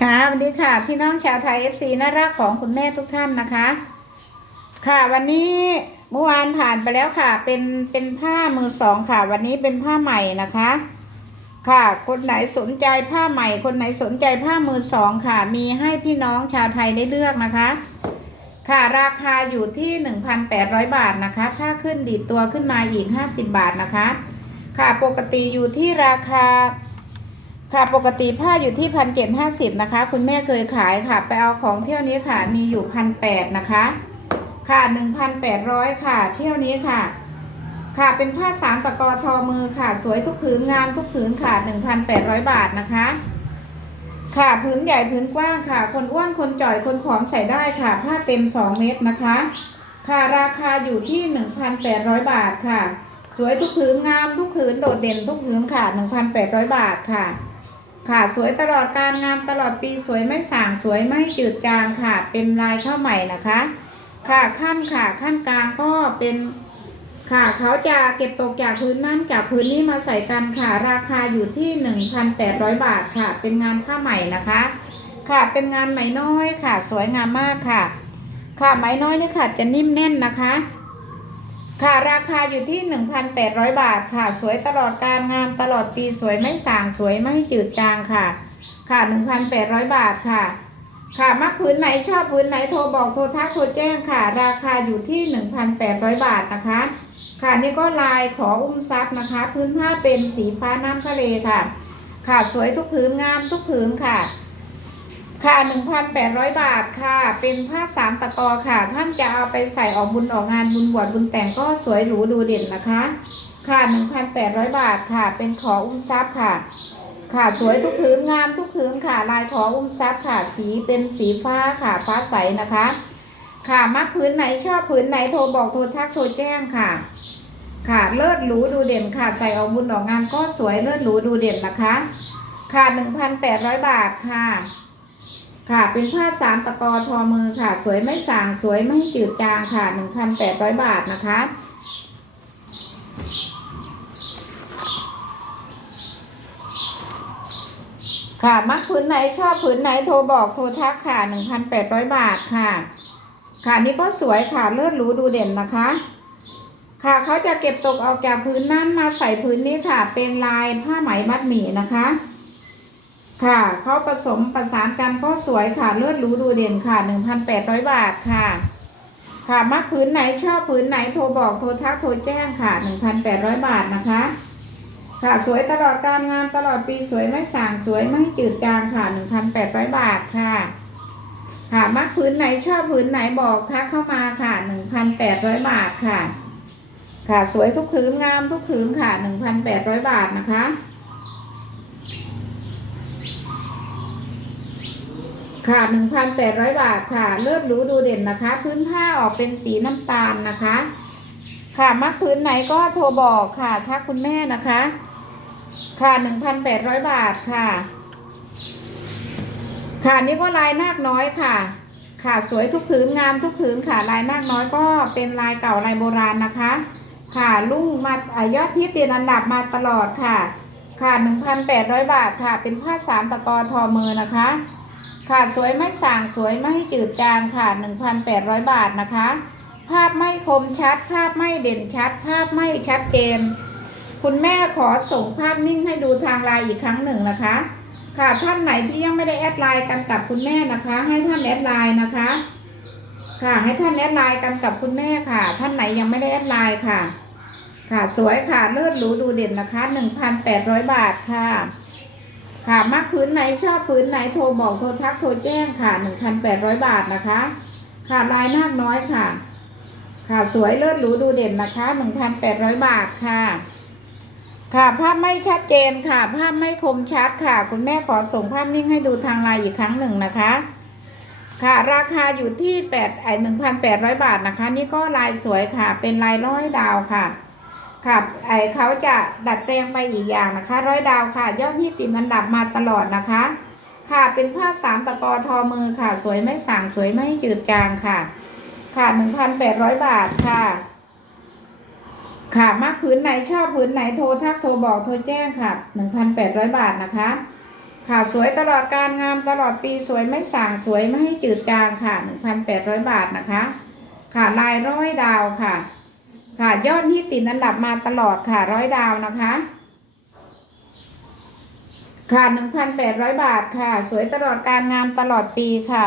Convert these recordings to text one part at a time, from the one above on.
ค่ะสวัสดีค่ะ พี่น้องชาวไทย FC น่ารักของคุณแม่ทุกท่านนะคะ ค่ะวันนี้เมื่อวานผ่านไปแล้วค่ะ เป็นเป็นผ้ามือสองค่ะ วันนี้เป็นผ้าใหม่นะคะ ค่ะ คนไหนสนใจผ้าใหม่ คนไหนสนใจผ้ามือสองค่ะ มีให้พี่น้องชาวไทยได้เลือกนะคะ ค่ะราคาอยู่ที่ 1,800 บาทนะคะ ผ้าขึ้นดีดตัวขึ้นมาอีก 50 บาทนะคะ ค่ะปกติอยู่ที่ราคา ค่ะปกติผ้าอยู่ที่พันเจ็ดห้าสิบนะคะ คุณแม่เคยขายค่ะ ไปเอาของเที่ยวนี้ค่ะมีอยู่พันแปดนะคะ ค่ะหนึ่งพันแปดร้อยค่ะ เที่ยวนี้ค่ะ ค่ะเป็นผ้าสามตะกอทอมือค่ะ สวยทุกผืนงามทุกผืนค่ะหนึ่งพันแปดร้อยบาทนะคะ ค่ะผืนใหญ่ผืนกว้างค่ะ คนอ้วนคนจ่อยคนผอมใส่ได้ค่ะ ผ้าเต็มสองเมตรนะคะ ค่ะราคาอยู่ที่หนึ่งพันแปดร้อยบาทค่ะ สวยทุกผืนงามทุกผืนโดดเด่นทุกผืนค่ะหนึ่งพันแปดร้อยบาทค่ะ ค่ะสวยตลอดการงามตลอดปีสวยไม่ส่างสวยไม่จืดจางค่ะ เป็นลายข้าวใหม่นะคะ ค่ะขั้นค่ะขั้นกลางก็เป็นค่ะเขาจะเก็บตกจากพื้นนั้นจากพื้นนี้มาใส่กันค่ะ ราคาอยู่ที่ 1,800 บาทค่ะ เป็นงานผ้าใหม่นะคะ ค่ะเป็นงานไหมน้อยค่ะ สวยงามมากค่ะ ค่ะไหมน้อยนี่ค่ะจะนิ่มแน่นนะคะ ค่ะราคาอยู่ที่ 1,800 บาทค่ะ สวยตลอดการงามตลอดปีสวยไม่ส่างสวยไม่จืดจางค่ะ ค่ะ 1,800 บาทค่ะ ค่ะมักพื้นไหนชอบพื้นไหนโทรบอกโทรทักโทรแจ้งค่ะ ราคาอยู่ที่ 1,800 บาทนะคะ ค่ะนี่ก็ลายขออุ้มซับนะคะ พื้นผ้าเป็นสีฟ้าน้ำทะเลค่ะ ค่ะสวยทุกผืนงามทุกผืนค่ะ ค่ะ 1,800 บาทค่ะ เป็นผ้าสามตะกอค่ะ ท่านจะเอาไปใส่ออกบุญออกงานบุญบวชบุญแต่งก็สวยหรูดูเด่นนะคะ ค่ะ 1,800 บาทค่ะ เป็นขออุ้มทรัพย์ค่ะ ค่ะสวยทุกผืนงามทุกผืนค่ะ ลายขออุ้มทรัพย์ค่ะ สีเป็นสีฟ้าค่ะ ฟ้าใสนะคะ ค่ะมักผืนไหนชอบผืนไหนโทรบอกโทรทักโทรแจ้งค่ะ ค่ะเลิศหรูดูเด่นค่ะ ใส่ออกบุญออกงานก็สวยเลิศหรูดูเด่นนะคะ ค่ะ 1,800 บาทค่ะ ค่ะ เป็นผ้าสามตะกอทอมือค่ะ สวยไม่สางสวยไม่จืดจางค่ะ1,800บาทนะคะ ค่ะ มักผืนไหนชอบผืนไหนโทรบอกโทรทักค่ะ1,800บาทค่ะ ค่ะนี่ก็สวยค่ะ เลิศหรูดูเด่นนะคะ ค่ะเขาจะเก็บตกออกจากพื้นนั้นมาใส่พื้นนี้ค่ะ เป็นลายผ้าไหมมัดหมี่นะคะ ค่ะเขาผสมประสานกันก็สวยค่ะเลือดรู้ดูเด่นค่ะ 1,800 บาทค่ะ ค่ะมักผืนไหนชอบผืนไหนโทรบอกโทรทักโทรแจ้งค่ะ 1,800 บาทนะคะ ค่ะสวยตลอดการงานตลอดปีสวยไม่ส่างสวยไม่จืดจางค่ะ 1,800 บาทค่ะ ค่ะมักผืนไหนชอบผืนไหนบอกทักเข้ามาค่ะ 1,800 บาทค่ะ ค่ะสวยทุกผืนงามทุกผืนค่ะ 1,800 บาทนะคะ ค่ะ 1,800 บาทค่ะ เลิศรู้ดูเด่นนะคะ พื้นผ้าออกเป็นสีน้ำตาลนะคะ ค่ะมักพื้นไหนก็โทรบอกค่ะถ้าคุณแม่นะคะ ค่ะ 1,800 บาทค่ะ ค่ะนี่ก็ลายนาคน้อยค่ะ ค่ะสวยทุกผืนงามทุกผืนค่ะ ลายนาคน้อยก็เป็นลายเก่าลายโบราณนะคะ ค่ะลุ่งมาอายอดที่ติดอันดับมาตลอดค่ะ ค่ะ 1,800 บาทค่ะ เป็นผ้าสามตะกอทอมือนะคะ ค่ะสวยไม่ส่างสวยไม่จืดจางค่ะ1,800 บาทนะคะ ภาพไม่คมชัด ภาพไม่เด่นชัด ภาพไม่ชัดเจน คุณแม่ขอส่งภาพนิ่งให้ดูทางไลน์อีกครั้งหนึ่งนะคะ ค่ะท่านไหนที่ยังไม่ได้แอดไลน์กันกับคุณแม่นะคะ ให้ท่านแอดไลน์นะคะ ค่ะให้ท่านแอดไลน์กันกับคุณแม่ค่ะ ท่านไหนยังไม่ได้แอดไลน์ค่ะ ค่ะสวยค่ะเลิศหรูดูเด่นนะคะ 1,800 บาทค่ะ ค่ะมักพื้นไหนชอบพื้นไหนโทรบอกโทรทักโทรแจ้งค่ะ1,800บาทนะคะ ค่ะลายนาคน้อยค่ะ ค่ะสวยเลิศหรูดูเด่นนะคะ1,800บาทค่ะ ค่ะภาพไม่ชัดเจนค่ะ ภาพไม่คมชัดค่ะ คุณแม่ขอส่งภาพนิ่งให้ดูทางไลน์อีกครั้งหนึ่งนะคะ ค่ะราคาอยู่ที่8ไอ้1,800บาทนะคะ นี่ก็ลายสวยค่ะ เป็นลายร้อยดาวค่ะ ค่ะไอเขาจะดัดแปลงไปอีกอย่างนะคะ ร้อยดาวค่ะ ยอดที่ติดอันดับมาตลอดนะคะ ค่ะเป็นผ้าสามตะกอทอมือค่ะ สวยไม่สั่งสวยไม่จืดจางค่ะ ค่ะหนึ่งพันแปดร้อยบาทค่ะ ค่ะมักผืนไหนชอบผืนไหนโทรทักโทรบอกโทรแจ้งค่ะหนึ่งพันแปดร้อยบาทนะคะ ค่ะสวยตลอดการงามตลอดปีสวยไม่ส่างสวยไม่ให้จืดจางค่ะ1,800บาทนะคะ ค่ะลายร้อยดาวค่ะ ค่ะ ยอดที่ติดอันดับมาตลอดค่ะร้อยดาวนะคะ ค่ะ1,800บาทค่ะ สวยตลอดการงามตลอดปีค่ะ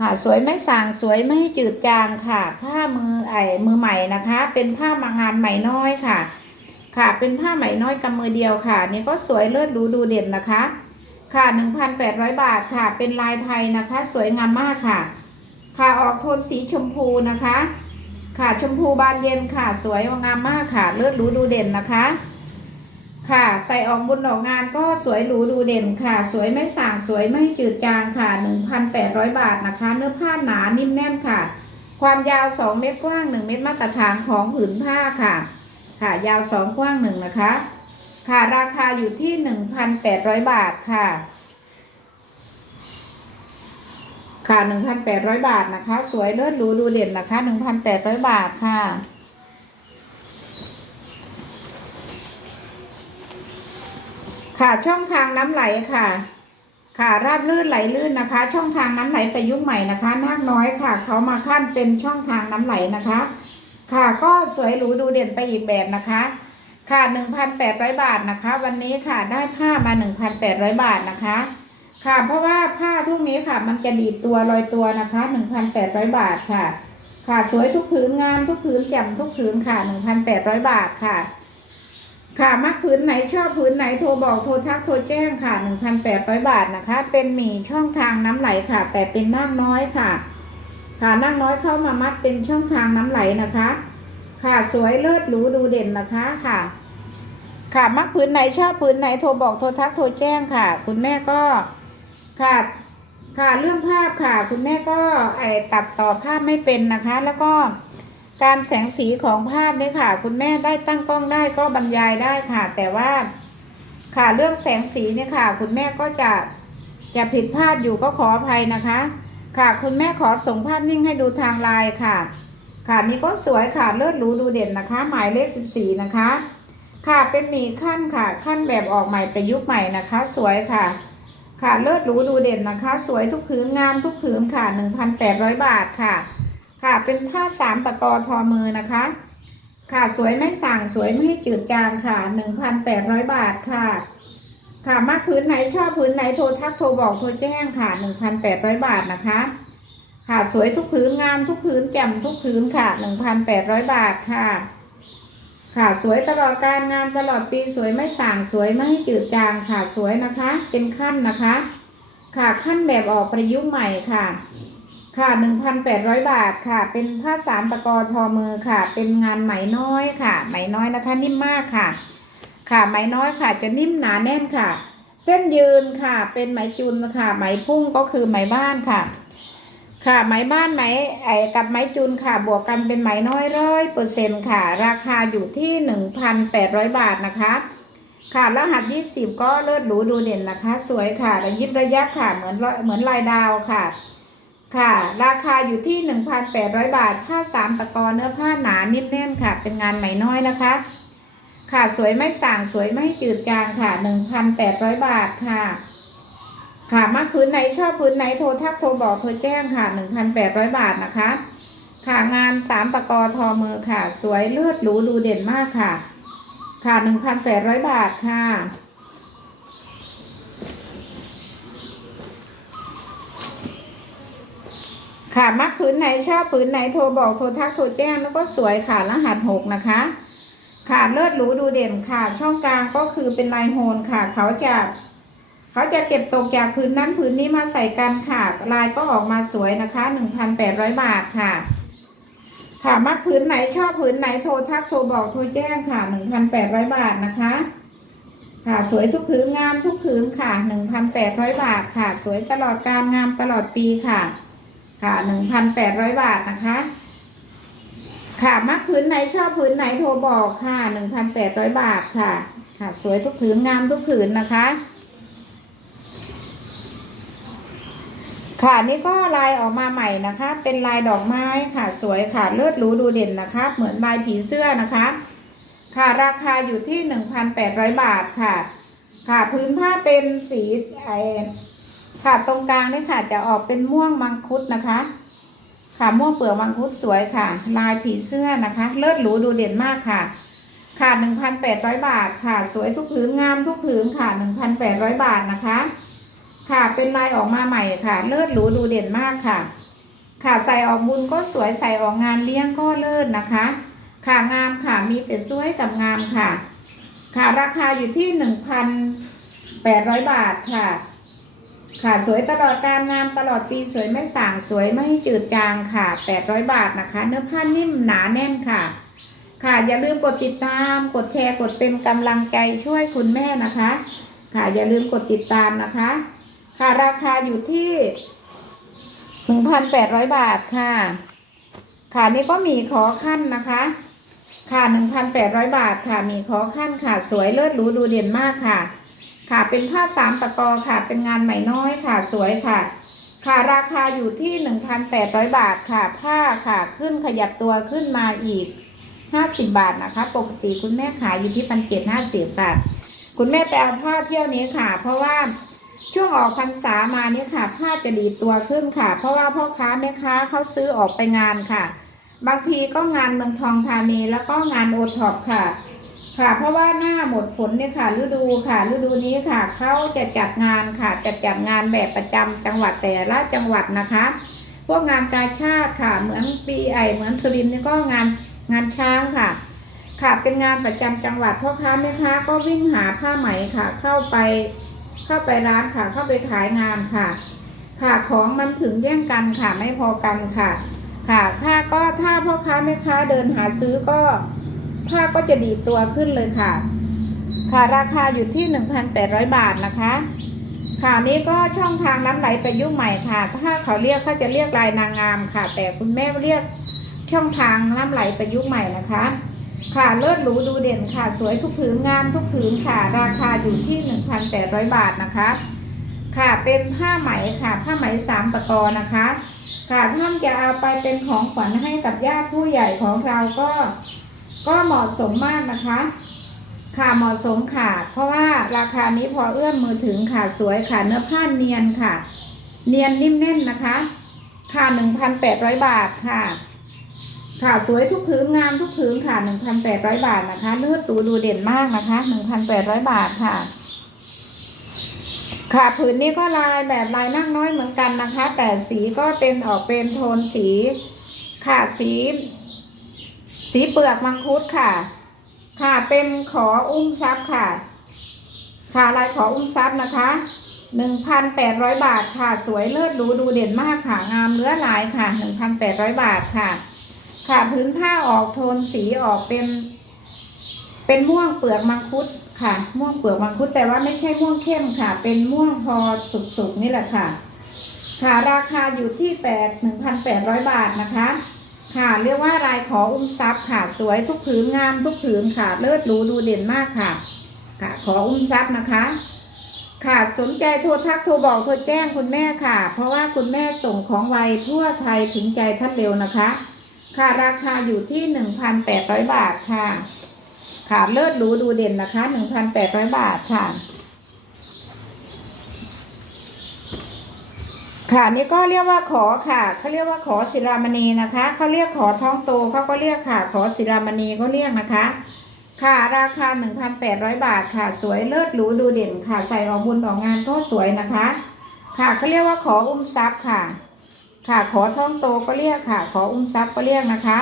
ค่ะสวยไม่สางสวยไม่จืดจางค่ะ ผ้ามือไอ้มือใหม่นะคะ เป็นผ้ามางานใหม่น้อยค่ะ ค่ะเป็นผ้าไหมน้อยกำมือเดียวค่ะ นี่ก็สวยเลิศหรูดูเด่นนะคะค่ะ 1,800 บาทค่ะ เป็นลายไทยนะคะ สวยงามมากค่ะ ค่ะ ออกโทนสีชมพูนะคะ ค่ะชมพูบานเย็นค่ะ สวยงามมากค่ะ เลิศหรูดูเด่นนะคะ ค่ะ ใส่ออกบุญออกงานก็สวยหรูดูเด่นค่ะ สวยไม่ส่างสวยไม่จืดจางค่ะ 1,800 บาทนะคะ เนื้อผ้าหนานิ่มแน่นค่ะ ความยาว 2 เมตรกว้าง 1 เมตรมาตรฐานของผืนผ้าค่ะ ค่ะ ยาว 2 กว้าง 1 นะคะ ค่ะราคาอยู่ที่ 1,800 บาทค่ะ ค่ะ 1,800 บาทนะคะ สวยเลิศหรูดูเด่นนะคะ1,800 บาทค่ะ ค่ะช่องทางน้ำไหลค่ะ ค่ะราบลื่นไหลลื่นนะคะ ช่องทางน้ำไหลประยุกต์ใหม่นะคะนาคน้อยค่ะ เขามาขั้นเป็นช่องทางน้ำไหลนะคะ ค่ะก็สวยหรูดูเด่นไปอีกแบบนะคะค่ะ 1,800 บาทนะคะ วันนี้ค่ะได้ผ้ามา 1,800 บาทนะคะ ค่ะ เพราะว่าผ้าทุกนี้ค่ะ มันจะดีดตัวลอยตัวนะคะ1,800บาทค่ะ ค่ะสวยทุกผืนงามทุกผืนแจ่มทุกผืนค่ะ1,800บาทค่ะ ค่ะมักผืนไหนชอบผืนไหนโทรบอกโทรทักโทรแจ้งค่ะ1,800บาทนะคะ เป็นหมี่ช่องทางน้ำไหลค่ะ แต่เป็นนั่งน้อยค่ะ ค่ะนั่งน้อยเข้ามามัดเป็นช่องทางน้ำไหลนะคะ ค่ะสวยเลิศหรูดูเด่นนะคะค่ะค่ะมักผืนไหนชอบผืนไหนโทรบอกโทรทักโทรแจ้งค่ะ คุณแม่ก็ ค่ะค่ะเรื่องภาพค่ะ คุณแม่ก็ไอตัดต่อภาพไม่เป็นนะคะ แล้วก็การแสงสีของภาพเนี่ยค่ะ คุณแม่ได้ตั้งกล้องได้ก็บรรยายได้ค่ะ แต่ว่าค่ะเรื่องแสงสีเนี่ยค่ะ คุณแม่ก็จะจะผิดพลาดอยู่ก็ขออภัยนะคะ ค่ะคุณแม่ขอส่งภาพนิ่งให้ดูทางไลน์ค่ะ ค่ะนี่ก็สวยค่ะเลิศหรูดูเด่นนะคะ หมายเลข 14 นะคะ ค่ะเป็นหมีขั้นค่ะ ขั้นแบบออกใหม่ประยุกต์ใหม่นะคะ สวยค่ะ ค่ะเลิศหรูดูเด่นนะคะ สวยทุกผืนงามทุกผืนค่ะ 1,800 บาทค่ะ ค่ะเป็นผ้าสามตะกอทอมือนะคะ ค่ะสวยไม่สั่งสวยไม่ให้จืดจางค่ะ 1,800 บาทค่ะ ค่ะมักผืนไหนชอบผืนไหนโทรทักโทรบอกโทรแจ้งค่ะ 1,800 บาทนะคะ ค่ะสวยทุกผืนงามทุกผืนแจ่มทุกผืนค่ะ 1,800 บาทค่ะ ค่ะ สวยตลอดการงามตลอดปีสวยไม่ส่างสวยไม่ให้จืดจางค่ะสวยนะคะ เป็นขั้นนะคะ ค่ะขั้นแบบออกประยุกต์ใหม่ค่ะ ค่ะ1,800บาทค่ะ เป็นผ้าสามตะกอทอมือค่ะ เป็นงานไหมน้อยค่ะ ไหมน้อยนะคะ นิ่มมากค่ะ ค่ะไหมน้อยค่ะจะนิ่มหนาแน่นค่ะ เส้นยืนค่ะ เป็นไหมจุนค่ะ ไหมพุ่งก็คือไหมบ้านค่ะ ค่ะไหมบ้านไหมไอ้กับไหมจุนค่ะบวกกันเป็นไหมน้อยร้อยเปอร์เซ็นต์ค่ะ ราคาอยู่ที่หนึ่งพันแปดร้อยบาทนะคะ ค่ะรหัสยี่สิบก็เลิศหรูดูเด่นนะคะ สวยค่ะระยิบระยับค่ะเหมือนเหมือนลายดาวค่ะ ค่ะ ราคาอยู่ที่หนึ่งพันแปดร้อยบาท ผ้าสามตะกอเนื้อผ้าหนานิ่มแน่นค่ะ เป็นงานไหมน้อยนะคะ ค่ะสวยไม่สั่งสวยไม่จืดจางค่ะหนึ่งพันแปดร้อยบาทค่ะ ค่ะมักพื้นไหนชอบพื้นไหนโทรทักโทรบอกโทรแจ้งค่ะ1,800บาทนะคะ ค่ะงานสามตะกอทอมือค่ะ สวยเลือดหรูดูเด่นมากค่ะ ค่ะ1,800บาทค่ะค่ะมักพื้นไหนชอบพื้นไหนโทรบอกโทรทักโทรแจ้งแล้วก็สวยค่ะรหัสหกนะคะ ค่ะเลือดหรูดูเด่นค่ะ ช่องกลางก็คือเป็นลายโฮนค่ะ เขาจะ เขาจะเก็บตกจากพื้นนั้นพื้นนี้มาใส่กันค่ะ ลายก็ออกมาสวยนะคะ1,800 บาทค่ะ ค่ะมักพื้นไหนชอบพื้นไหนโทรทักโทรบอกโทรแจ้งค่ะ1,800 บาทนะคะ ค่ะสวยทุกพื้นงามทุกพื้นค่ะ1,800 บาทค่ะ สวยตลอดการงามตลอดปีค่ะ ค่ะ1,800 บาทนะคะค่ะมักพื้นไหนชอบพื้นไหนโทรบอกค่ะ1,800 บาทค่ะ ค่ะ สวยทุกผืนงามทุกผืนนะคะ ค่ะนี่ก็ลายออกมาใหม่นะคะ เป็นลายดอกไม้ค่ะ สวยค่ะเลิศหรูดูเด่นนะคะ เหมือนลายผีเสื้อนะคะ ค่ะราคาอยู่ที่ 1,800 บาทค่ะ ค่ะพื้นผ้าเป็นสีไอค่ะตรงกลางนี่ค่ะจะออกเป็นม่วงมังคุดนะคะ ค่ะม่วงเปลือกมังคุดสวยค่ะ ลายผีเสื้อนะคะ เลิศหรูดูเด่นมากค่ะ ค่ะหนึ่งพันแปดร้อยบาทค่ะ สวยทุกผืนงามทุกผืนค่ะหนึ่งพันแปดร้อยบาทนะคะ ค่ะเป็นลายออกมาใหม่ค่ะ เลิศหรูดูเด่นมากค่ะ ค่ะใส่ออกบุญก็สวยใส่ออกงานเลี้ยงก็เลิศนะคะ ค่ะงามค่ะมีแต่สวยกับงามค่ะ ค่ะราคาอยู่ที่หนึ่งพันแปดร้อยบาทค่ะ ค่ะสวยตลอดการงามตลอดปีสวยไม่ส่างสวยไม่จืดจางค่ะแปดร้อยบาทนะคะ เนื้อผ้านิ่มหนาแน่นค่ะ ค่ะอย่าลืมกดติดตาม กดแชร์กดเป็นกำลังใจช่วยคุณแม่นะคะ ค่ะอย่าลืมกดติดตามนะคะ ค่ะราคาอยู่ที่หนึ่งพันแปดร้อยบาทค่ะ ค่ะนี่ก็มีขอขั้นนะคะ ค่ะหนึ่งพันแปดร้อยบาทค่ะ มีขอขั้นค่ะ สวยเลิศหรูดูเด่นมากค่ะ ค่ะเป็นผ้าสามตะกอค่ะ เป็นงานไหมน้อยค่ะ สวยค่ะ ค่ะราคาอยู่ที่หนึ่งพันแปดร้อยบาทค่ะ ผ้าค่ะขึ้นขยับตัวขึ้นมาอีกห้าสิบบาทนะคะ ปกติคุณแม่ขายอยู่ที่พันเจ็ดห้าสิบบาท คุณแม่ไปเอาผ้าเที่ยวนี้ค่ะ เพราะว่า ช่วงออกพรรษามานี่ค่ะ ผ้าจะดีตัวขึ้นค่ะ เพราะว่าพ่อค้าแม่ค้าเขาซื้อออกไปงานค่ะ บางทีก็งานเมืองทองธานีแล้วก็งานโอท็อปค่ะ ค่ะ เพราะว่าหน้าหมดฝนเนี่ยค่ะ ฤดูค่ะ ฤดูนี้ค่ะเขาจะจัดงานค่ะจะจัดงานแบบประจำจังหวัดแต่ละจังหวัดนะคะ พวกงานกาชาติค่ะ เหมือนปีไอเหมือนสุรินทร์นี่ก็งานงานช้างค่ะค่ะเป็นงานประจำจังหวัดพ่อค้าแม่ค้าก็วิ่งหาผ้าไหมค่ะ เข้าไป เข้าไปร้านค่ะ เข้าไปขายงานค่ะ ค่ะของมันถึงแย่งกันค่ะไม่พอกันค่ะ ค่ะถ้าก็ถ้าพ่อค้าแม่ค้าเดินหาซื้อก็ผ้าก็จะดีตัวขึ้นเลยค่ะ ค่ะราคาอยู่ที่ 1,800 บาทนะคะค่ะนี้ก็ช่องทางน้ำไหลประยุกต์ใหม่ค่ะ ถ้าเขาเรียกเขาจะเรียกลายนางงามค่ะ แต่คุณแม่เรียกช่องทางน้ำไหลประยุกต์ใหม่นะคะ ค่ะเลิศหรูดูเด่นค่ะ สวยทุกผืนงามทุกผืนค่ะ ราคาอยู่ที่ 1,800 บาทนะคะ ค่ะเป็นผ้าไหมค่ะ ผ้าไหมสามตะกอนะคะ ค่ะท่านจะเอาไปเป็นของขวัญให้กับญาติผู้ใหญ่ของเราก็ ก็เหมาะสมมากนะคะ ค่ะเหมาะสมค่ะ เพราะว่าราคานี้พอเอื้อมมือถึงค่ะสวยค่ะเนื้อผ้าเนียนค่ะ เนียนนิ่มแน่นนะคะ ค่ะ1,800 บาทค่ะ ค่ะสวยทุกผืนงามทุกผืนค่ะ1,800บาทนะคะ เลือดดูดูเด่นมากนะคะ1,800บาทค่ะ ค่ะผืนนี้ก็ลายแบบลายนั่งน้อยเหมือนกันนะคะ แต่สีก็เป็นออกเป็นโทนสีค่ะสี สีเปลือกมังคุดค่ะ ค่ะเป็นขออุ้มซับค่ะ ค่ะลายขออุ้มซับนะคะหนึ่งพันแปดร้อยบาทค่ะ สวยเลิศหรูดูเด่นมากค่ะ งามเนื้อลายค่ะหนึ่งพันแปดร้อยบาทค่ะ ค่ะพื้นผ้าออกโทนสีออกเป็น เป็นม่วงเปลือกมังคุดค่ะ ม่วงเปลือกมังคุดแต่ว่าไม่ใช่ม่วงเข้มค่ะ เป็นม่วงพอสุกๆนี่แหละค่ะ ค่ะราคาอยู่ที่แปดหนึ่งพันแปดร้อยบาทนะคะ ค่ะเรียกว่าลายขออุ้มทรัพย์ค่ะสวยทุกผืนงามทุกผืนค่ะเลิศหรูดูเด่นมากค่ะ ค่ะ ขออุ้มทรัพย์นะคะค่ะสนใจโทรทักโทรบอกโทรแจ้งคุณแม่ค่ะ เพราะว่าคุณแม่ส่งของไวทั่วไทยถึงใจท่านเร็วนะคะ ค่ะราคาอยู่ที่หนึ่งพันแปดร้อยบาทค่ะค่ะเลิศหรูดูเด่นนะคะหนึ่งพันแปดร้อยบาทค่ะ ค่ะนี่ก็เรียกว่าขอค่ะเขาเรียกว่าขอศิรามณีนะคะเขาเรียกขอท้องโตเขาก็เรียกค่ะ ขอศิรามณีก็เรียกนะคะ ค่ะราคา 1,800 บาทค่ะ สวยเลิศหรูดูเด่นค่ะ ใส่ออกบุญออกงานก็สวยนะคะ ค่ะเขาเรียกว่าขออุ้มทรัพย์ค่ะ ค่ะขอท้องโตก็เรียกค่ะ ขออุ้มทรัพย์ก็เรียกนะคะ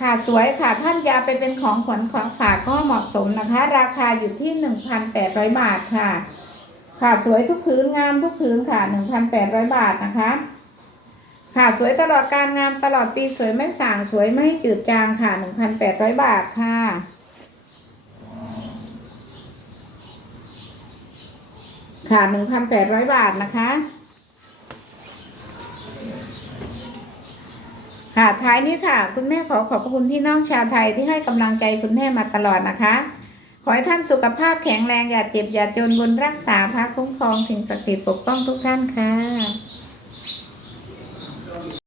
ค่ะสวยค่ะท่านอยาไปเป็นของขวัญของฝากก็เหมาะสมนะคะ ราคาอยู่ที่1,800บาทค่ะ ค่ะสวยทุกผืนงามทุกผืนค่ะ1,800บาทนะคะ ค่ะสวยตลอดการงามตลอดปีสวยไม่ส่างสวยไม่จืดจางค่ะ1,800บาทค่ะค่ะ1,800บาทนะคะ ค่ะท้ายนี้ค่ะ คุณแม่ขอขอบพระคุณพี่น้องชาวไทยที่ให้กำลังใจคุณแม่มาตลอดนะคะ ขอให้ท่านสุขภาพแข็งแรงอย่าเจ็บอย่าจนบุญรักษาพระคุ้มครองสิ่งศักดิ์สิทธิ์ปกป้องทุกท่านค่ะ